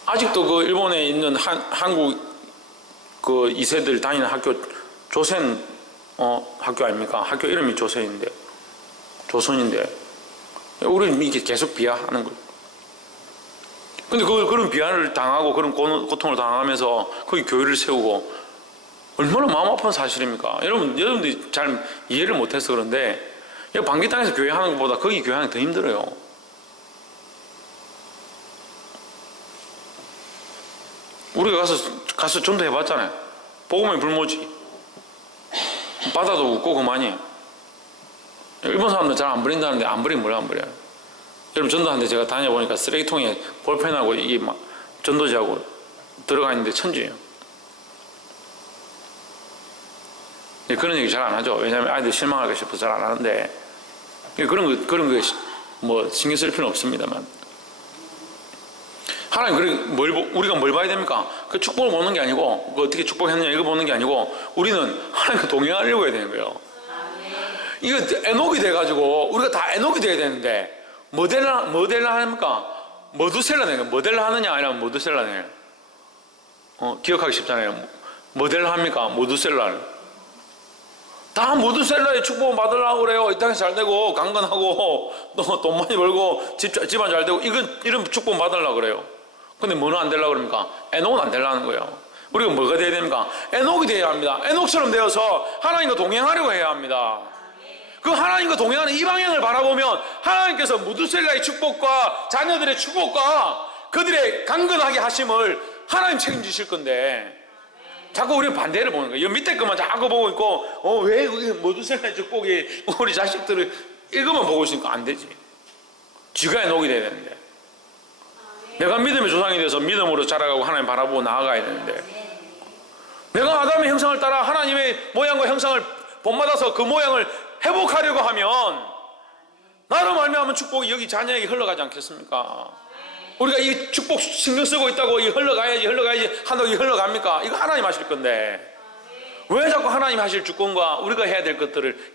아직도 그 일본에 있는 한국 그 2세들 다니는 학교 조선 학교 아닙니까? 학교 이름이 조선인데 우리는 이게 계속 비하하는 거예요. 근데 그런 비하를 당하고 그런 고통을 당하면서 거기 교회를 세우고 얼마나 마음 아픈 사실입니까? 여러분들이 잘 이해를 못해서 그런데 방귀 땅에서 교회하는 것보다 거기 교회하는 게 더 힘들어요. 우리가 가서 전도 해봤잖아요. 복음의 불모지. 바다도 웃고 그만이. 일본 사람들 잘 안 버린다는데 안 버리면 뭘 안 버려요. 여러분 전도하는데 제가 다녀보니까 쓰레기통에 볼펜하고 이게 막 전도지하고 들어가 있는데 천지예요. 그런 얘기 잘 안 하죠. 왜냐하면 아이들 실망할까 싶어서 잘 안 하는데 그런 거 뭐 신경 쓸 필요는 없습니다만 하나님 우리가 뭘 봐야 됩니까? 그 축복을 보는 게 아니고 어떻게 축복했느냐 이거 보는 게 아니고 우리는 하나님과 동행하려고 해야 되는 거예요. 이거 에녹이 돼가지고 우리가 다 에녹이 돼야 되는데 뭐 되려 합니까? 머두셀라네요. 뭐 되려 하느냐 아니면 머두셀라네요. 기억하기 쉽잖아요. 뭐 되려 합니까? 머두셀라는. 다 머두셀라의 축복을 받으려고 그래요. 이 땅에서 잘 되고 강건하고 또 돈 많이 벌고 집안 잘 되고 이런 축복 받으려고 그래요. 근데 뭐는 안 되려고 그럽니까? 에녹은 안 되려는 거예요. 우리가 뭐가 돼야 됩니까? 에녹이 돼야 합니다. 에녹처럼 되어서 하나님과 동행하려고 해야 합니다. 그 하나님과 동행하는 이 방향을 바라보면 하나님께서 머두셀라의 축복과 자녀들의 축복과 그들의 강건하게 하심을 하나님 책임지실 건데 자꾸 우리는 반대를 보는 거예요. 이 밑에 것만 자꾸 보고 있고 왜 머두셀라의 축복이 우리 자식들을 이것만 보고 있으니까 안 되지. 쥐가 에녹이 돼야 되는데 내가 믿음의 조상이 돼서 믿음으로 자라가고 하나님 바라보고 나아가야 되는데 내가 아담의 형상을 따라 하나님의 모양과 형상을 본받아서 그 모양을 회복하려고 하면 나로 말미암은 축복이 여기 자녀에게 흘러가지 않겠습니까? 우리가 이 축복 신경 쓰고 있다고 이 흘러가야지 한다고 이 흘러갑니까? 이거 하나님 하실 건데 왜 자꾸 하나님 하실 주권과 우리가 해야 될 것들을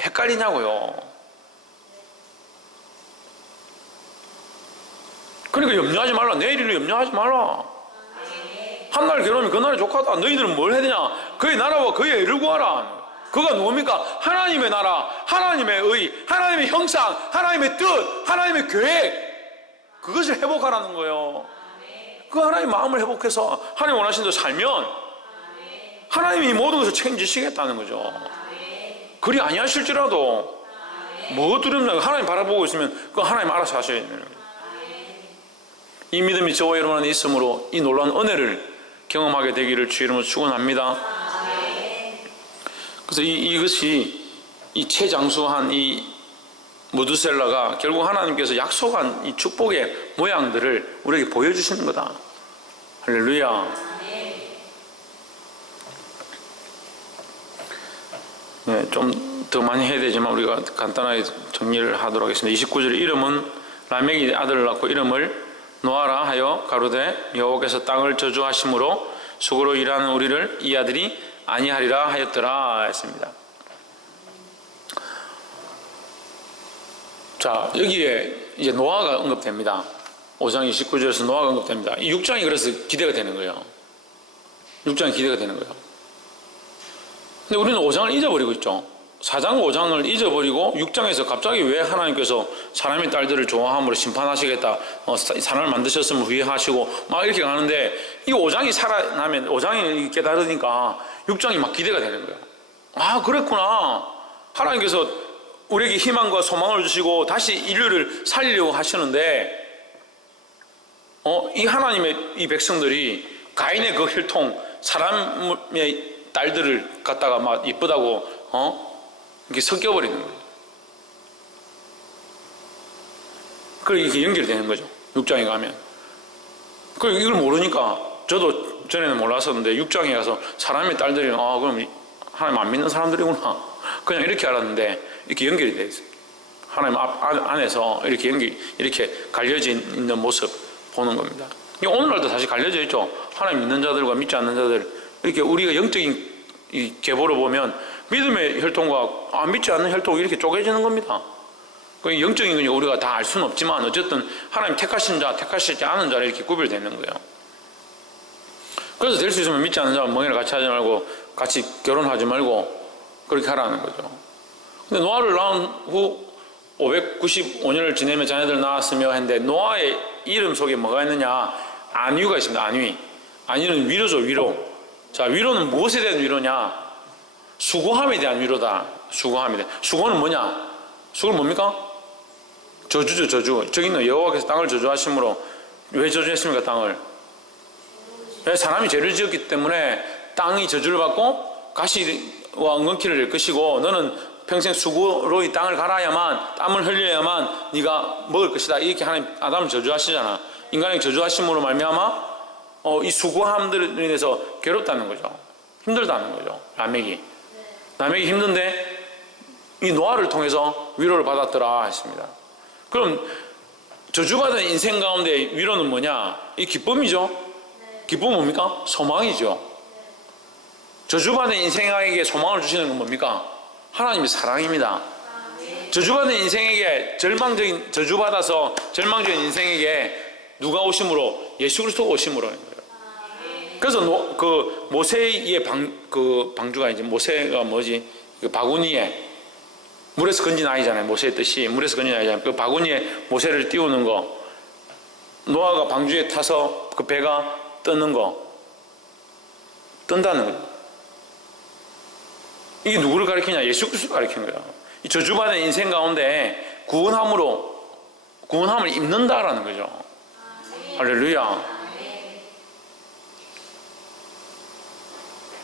헷갈리냐고요. 그러니까 염려하지 말라. 내일을 염려하지 말라. 한날 결혼하면 그날이 좋겠다. 너희들은 뭘 해야 되냐? 그의 나라와 그의 의를 구하라. 그가 뭡니까? 하나님의 나라, 하나님의 의, 하나님의 형상, 하나님의 뜻, 하나님의 계획 그것을 회복하라는 거예요. 그 하나님 마음을 회복해서 하나님 원하신 대로 살면 하나님이 모든 것을 책임지시겠다는 거죠. 그리 아니하실지라도 뭐 두렵냐? 하나님 바라보고 있으면 그거 하나님 알아서 하셔야 되는 거예요. 이 믿음이 저와 여러분 안에 있으므로 이 놀라운 은혜를 경험하게 되기를 주 이름으로 축원합니다. 그래서 이것이 이 최장수한 이 머두셀라가 결국 하나님께서 약속한 이 축복의 모양들을 우리에게 보여주시는 거다. 할렐루야. 네, 좀 더 많이 해야 되지만 우리가 간단하게 정리를 하도록 하겠습니다. 29절 이름은 라멕이 아들을 낳고 이름을 노아라 하여 가로되 여호와께서 땅을 저주하심으로 수고로 일하는 우리를 이 아들이 아니하리라 하였더라 했습니다. 자, 여기에 이제 노아가 언급됩니다. 5장 29절에서 노아가 언급됩니다. 이 6장이 그래서 기대가 되는 거예요. 6장이 기대가 되는 거예요. 근데 우리는 5장을 잊어버리고 있죠. 4장 5장을 잊어버리고 6장에서 갑자기 왜 하나님께서 사람의 딸들을 좋아함으로 심판하시겠다, 사람을 만드셨으면 후회하시고 막 이렇게 가는데, 이 5장이 살아나면, 5장이 깨달으니까 6장이 막 기대가 되는 거예요. 아, 그랬구나. 하나님께서 우리에게 희망과 소망을 주시고 다시 인류를 살리려고 하시는데, 이 하나님의 이 백성들이 가인의 그 혈통, 사람의 딸들을 갖다가 막 이쁘다고 이렇게 섞여버리는 거예요. 그리고 이렇게 연결되는 거죠. 6장에 가면. 그리고 이걸 모르니까, 저도 전에는 몰랐었는데 6장에 가서 사람의 딸들이 그럼 하나님 안 믿는 사람들이구나, 그냥 이렇게 알았는데 이렇게 연결이 되어 있어요. 하나님 안에서 이렇게 갈려져 있는 모습 보는 겁니다. 오늘날도 사실 갈려져 있죠. 하나님 믿는 자들과 믿지 않는 자들, 이렇게 우리가 영적인 이 계보를 보면 믿음의 혈통과 믿지 않는 혈통이 이렇게 쪼개지는 겁니다. 영적인 건 우리가 다 알 수는 없지만 어쨌든 하나님 택하신 자, 택하시지 않은 자를 이렇게 구별되는 거예요. 그래서 될 수 있으면 믿지 않는 자와 멍해를 같이 하지 말고, 같이 결혼하지 말고 그렇게 하라는 거죠. 근데 노아를 낳은 후 595년을 지내며 자녀들을 낳았으며 했는데, 노아의 이름 속에 뭐가 있느냐? 안위가 있습니다. 안위는 위로죠. 위로. 자, 위로는 무엇에 대한 위로냐? 수고함에 대한 위로다. 수고함에 대한. 수고는 뭐냐? 수고는 뭡니까? 저주죠. 저주. 저기 있는 여호와께서 땅을 저주하심으로. 왜 저주했습니까? 땅을? 왜? 사람이 죄를 지었기 때문에 땅이 저주를 받고 가시와 엉겅퀴를 낼 것이고, 너는 평생 수고로 이 땅을 갈아야만, 땀을 흘려야만 네가 먹을 것이다. 이렇게 하나님 아담을 저주하시잖아. 인간에게 저주하심으로 말미암아 이 수고함들에 대해서 괴롭다는 거죠. 힘들다는 거죠. 라멕이 힘든데 이 노아를 통해서 위로를 받았더라 했습니다. 그럼 저주받은 인생 가운데 위로는 뭐냐? 이 기쁨이죠. 기쁨은 뭡니까? 소망이죠. 저주받은 인생에게 소망을 주시는 건 뭡니까? 하나님의 사랑입니다. 저주받은 인생에게 저주받아서 절망적인 인생에게 누가 오심으로? 예수 그리스도가 오심으로 하는 거예요. 그래서 그 모세의 방주가 이제, 모세가 뭐지? 그 바구니에 물에서 건진 아이잖아요. 모세의 뜻이 물에서 건진 아이잖아요. 그 바구니에 모세를 띄우는 거, 노아가 방주에 타서 그 배가 떠는 거, 뜬다는 거예요. 이게 누구를 가리키냐? 예수 그리스도를 가리키는 거야. 이 저주받은 인생 가운데 구원함을 입는다라는 거죠. 할렐루야.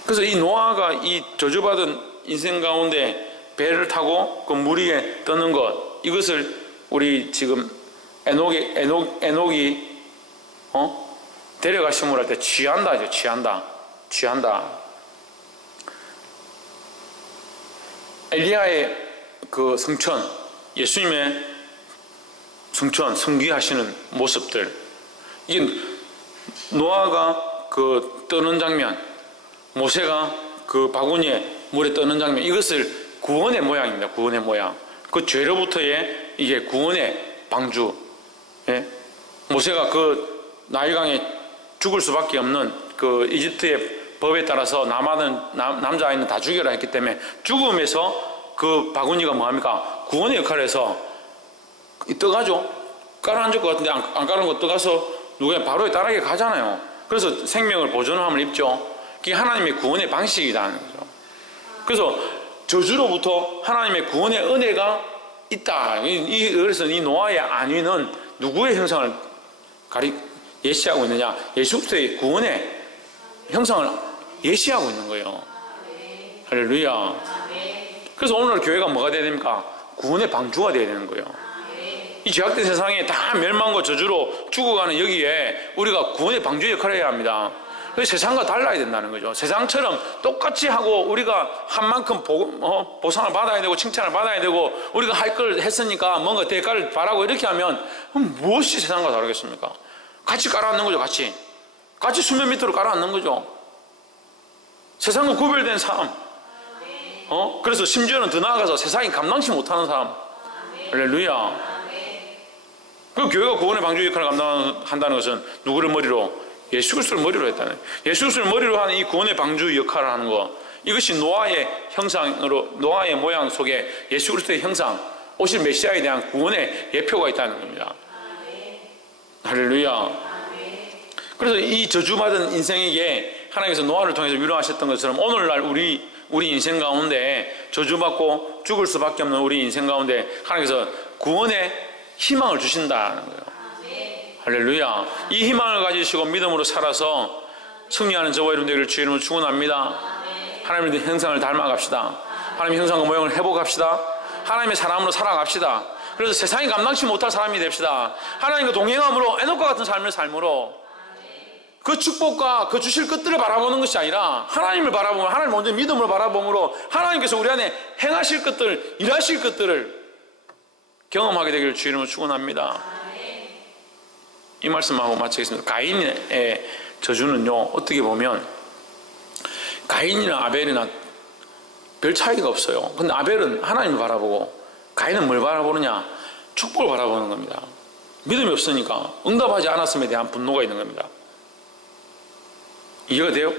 그래서 이 노아가 이 저주받은 인생 가운데 배를 타고 그 물 위에 떠는 것, 이것을 우리 지금 에녹이 데려가심으로 할 때 취한다죠. 취한다. 엘리야의 그 성천, 예수님의 성천, 성귀하시는 모습들, 이게 노아가 그 떠는 장면, 모세가 그 바구니에 물에 떠는 장면, 이것을 구원의 모양입니다. 구원의 모양. 그 죄로부터의 이게 구원의 방주. 예? 모세가 그 나일강에 죽을 수밖에 없는 그 이집트의 법에 따라서 남자아이는 다 죽여라 했기 때문에 죽음에서 그 바구니가 뭐합니까? 구원의 역할을 해서 떠가죠. 깔아앉을 것 같은데 안 깔은 거 떠가서 누가 바로에 따라게 가잖아요. 그래서 생명을 보존함을 입죠. 그게 하나님의 구원의 방식이라는 거죠. 그래서 저주로부터 하나님의 구원의 은혜가 있다. 그래서 이 노아의 안위는 누구의 형상을 예시하고 있느냐? 예수 그리스도의 구원의 형상을 예시하고 있는 거예요. 할렐루야. 그래서 오늘 교회가 뭐가 돼야 됩니까? 구원의 방주가 돼야 되는 거예요. 이 죄악된 세상에 다 멸망과 저주로 죽어가는 여기에 우리가 구원의 방주의 역할을 해야 합니다. 그래서 세상과 달라야 된다는 거죠. 세상처럼 똑같이 하고 우리가 한 만큼 보상을 받아야 되고 칭찬을 받아야 되고 우리가 할 걸 했으니까 뭔가 대가를 바라고 이렇게 하면 무엇이 세상과 다르겠습니까? 같이 깔아앉는 거죠. 같이 수면 밑으로 깔아앉는 거죠. 세상과 구별된 삶. 그래서 심지어는 더 나아가서 세상이 감당치 못하는 삶. 할렐루야. 그 교회가 구원의 방주 역할을 감당한다는 것은 누구를 머리로? 예수 그리스도를 머리로 했다는 거예요. 예수 그리스도를 머리로 하는 이 구원의 방주 역할을 하는 거, 이것이 노아의 형상으로, 노아의 모양 속에 예수 그리스도의 형상, 오실 메시아에 대한 구원의 예표가 있다는 겁니다. 할렐루야. 그래서 이 저주받은 인생에게 하나님께서 노아를 통해서 위로하셨던 것처럼 오늘날 우리 인생 가운데 저주받고 죽을 수밖에 없는 우리 인생 가운데 하나님께서 구원의 희망을 주신다는 거예요. 할렐루야. 이 희망을 가지시고 믿음으로 살아서 승리하는 저와 여러분 되기를 주의 이름으로 축원합니다. 하나님의 형상을 닮아갑시다. 하나님의 형상과 모형을 회복합시다. 하나님의 사람으로 살아갑시다. 그래서 세상이 감당치 못할 사람이 됩시다. 하나님과 동행함으로 에녹과 같은 삶을 삶으로 그 축복과 그 주실 것들을 바라보는 것이 아니라 하나님을 바라보면, 하나님 먼저 믿음으로 바라봄으로 하나님께서 우리 안에 행하실 것들, 일하실 것들을 경험하게 되기를 주의 이름으로 축원합니다. 이 말씀하고 마치겠습니다. 가인의 저주는요, 어떻게 보면 가인이나 아벨이나 별 차이가 없어요. 근데 아벨은 하나님을 바라보고 가인은 뭘 바라보느냐? 축복을 바라보는 겁니다. 믿음이 없으니까 응답하지 않았음에 대한 분노가 있는 겁니다. 이해가 돼요?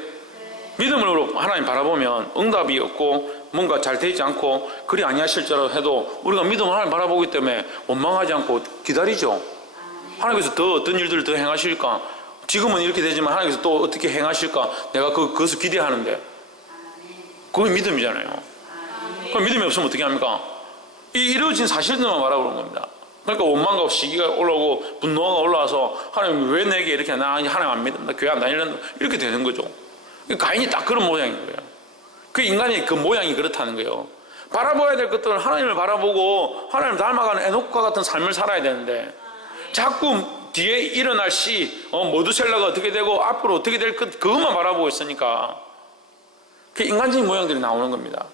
믿음으로 하나님 바라보면 응답이 없고 뭔가 잘 되지 않고 그리 아니하실지라도 해도 우리가 믿음으로 하나님 바라보기 때문에 원망하지 않고 기다리죠. 하나님께서 더 어떤 일들을 더 행하실까? 지금은 이렇게 되지만 하나님께서 또 어떻게 행하실까? 내가 그것을 기대하는데 그게 믿음이잖아요. 그럼 믿음이 없으면 어떻게 합니까? 이 이루어진 사실들만 바라보는 겁니다. 그러니까 원망과 시기가 올라오고 분노가 올라와서 하나님 왜 내게 이렇게 나 하나님 안 믿는다, 교회 안 다니는다, 이렇게 되는 거죠. 가인이 딱 그런 모양인 거예요. 그 인간의 그 모양이 그렇다는 거예요. 바라봐야 될 것들은 하나님을 바라보고 하나님을 닮아가는 에녹과 같은 삶을 살아야 되는데 자꾸 뒤에 일어날 시, 모두셀라가 어떻게 되고 앞으로 어떻게 될 것, 그것만 바라보고 있으니까 그 인간적인 모양들이 나오는 겁니다.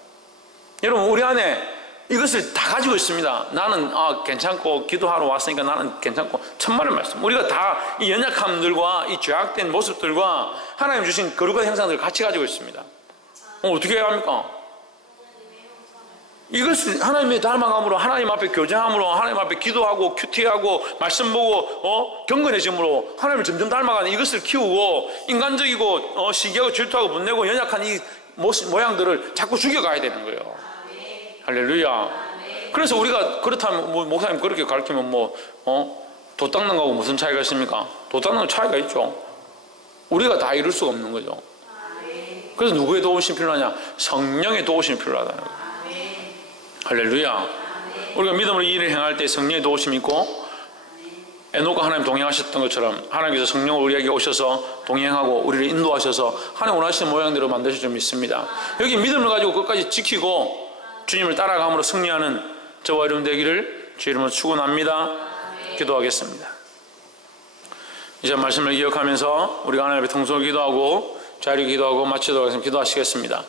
여러분, 우리 안에 이것을 다 가지고 있습니다. 나는 괜찮고 기도하러 왔으니까 나는 괜찮고, 천만의 말씀. 우리가 다 이 연약함들과 이 죄악된 모습들과 하나님 주신 거룩한 형상들을 같이 가지고 있습니다. 어떻게 해야 합니까? 이것을 하나님의 닮아감으로, 하나님 앞에 교제함으로, 하나님 앞에 기도하고 큐티하고 말씀 보고 경건해짐으로 하나님을 점점 닮아가는 이것을 키우고, 인간적이고 시기하고 질투하고 분내고 연약한 이 모양들을 자꾸 죽여가야 되는 거예요. 할렐루야. 그래서 우리가 그렇다면 목사님 그렇게 가르치면 도 닦는 거하고 무슨 차이가 있습니까? 도 닦는 거 차이가 있죠. 우리가 다 이룰 수가 없는 거죠. 그래서 누구의 도우심이 필요하냐? 성령의 도우심이 필요하다는 거예요. 할렐루야. 우리가 믿음으로 이 일을 행할 때 성령의 도우심이 있고, 에녹과 하나님 동행하셨던 것처럼 하나님께서 성령을 우리에게 오셔서 동행하고 우리를 인도하셔서 하나님 원하시는 모양대로 만드실 줄 믿습니다. 여기 믿음을 가지고 끝까지 지키고 주님을 따라감으로 승리하는 저와 여러분 되기를 주의 이름으로 축원합니다. 기도하겠습니다. 이제 말씀을 기억하면서 우리가 하나님 앞에 통성을 기도하고 자유를 기도하고 마치도록 하겠습니다. 기도하시겠습니다.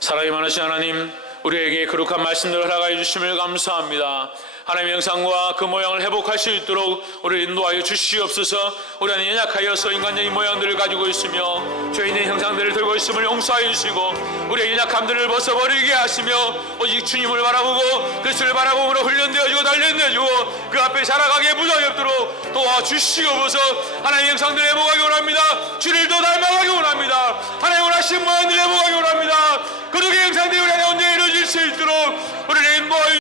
사랑이 많으신 하나님, 우리에게 거룩한 말씀들을 허락하여 주심을 감사합니다. 하나님의 형상과 그 모양을 회복할 수 있도록 우리를 인도하여 주시옵소서. 우리 안에 연약하여서 인간적인 모양들을 가지고 있으며 죄인의 형상들을 들고 있음을 용서하여 주시고 우리의 연약함들을 벗어버리게 하시며 오직 주님을 바라보고 그리스도를 바라보므로 훈련되어지고 단련되어지고 그 앞에 살아가기에 부족이 없도록 도와주시옵소서. 하나님의 형상들을 회복하기 원합니다. 주를 더 닮아가기 원합니다. 하나님 원하신 모양들을